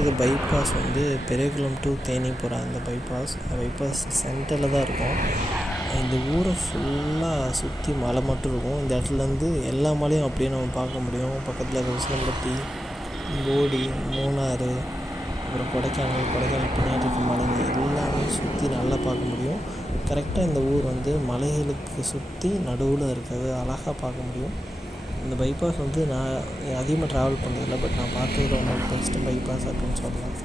இருக்க பைபாஸ் வந்து பெரியகுளம் டு தேனி போகிற அந்த பைபாஸ் சென்டரில் தான் இருக்கும். இந்த ஊரை ஃபுல்லாக சுற்றி மலை மட்டும் இருக்கும். இந்த இடத்துலேருந்து எல்லா மலையும் அப்படியே நம்ம பார்க்க முடியும். பக்கத்தில் இருக்க உசிலம்பட்டி, போடி, மூணாறு, அப்புறம் கொடைக்கானல் பின்னாடி இருக்க மலைங்க எல்லாமே சுற்றி நல்லா பார்க்க முடியும். கரெக்டாக இந்த ஊர் வந்து மலைகளுக்கு சுற்றி நடுவில் இருக்கிறது அழகாக பார்க்க முடியும். இந்த பைபாஸ் வந்து நான் அதிகமாக ட்ராவல் பண்ணதில்லை, பட் நான் பார்த்ததில் ஒன் ஆஃப் பெஸ்ட்டு பைபாஸ் அப்படின்னு சொல்லலாம்.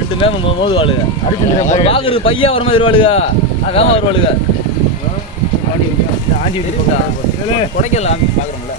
ரெண்டு மேம் மோதுவாளுங்க பார்க்குறது பையன் வர மாதிரி வருவாளுங்க. வேமா வருவாளுங்க. கொடைக்கல பார்க்குறோம்ல.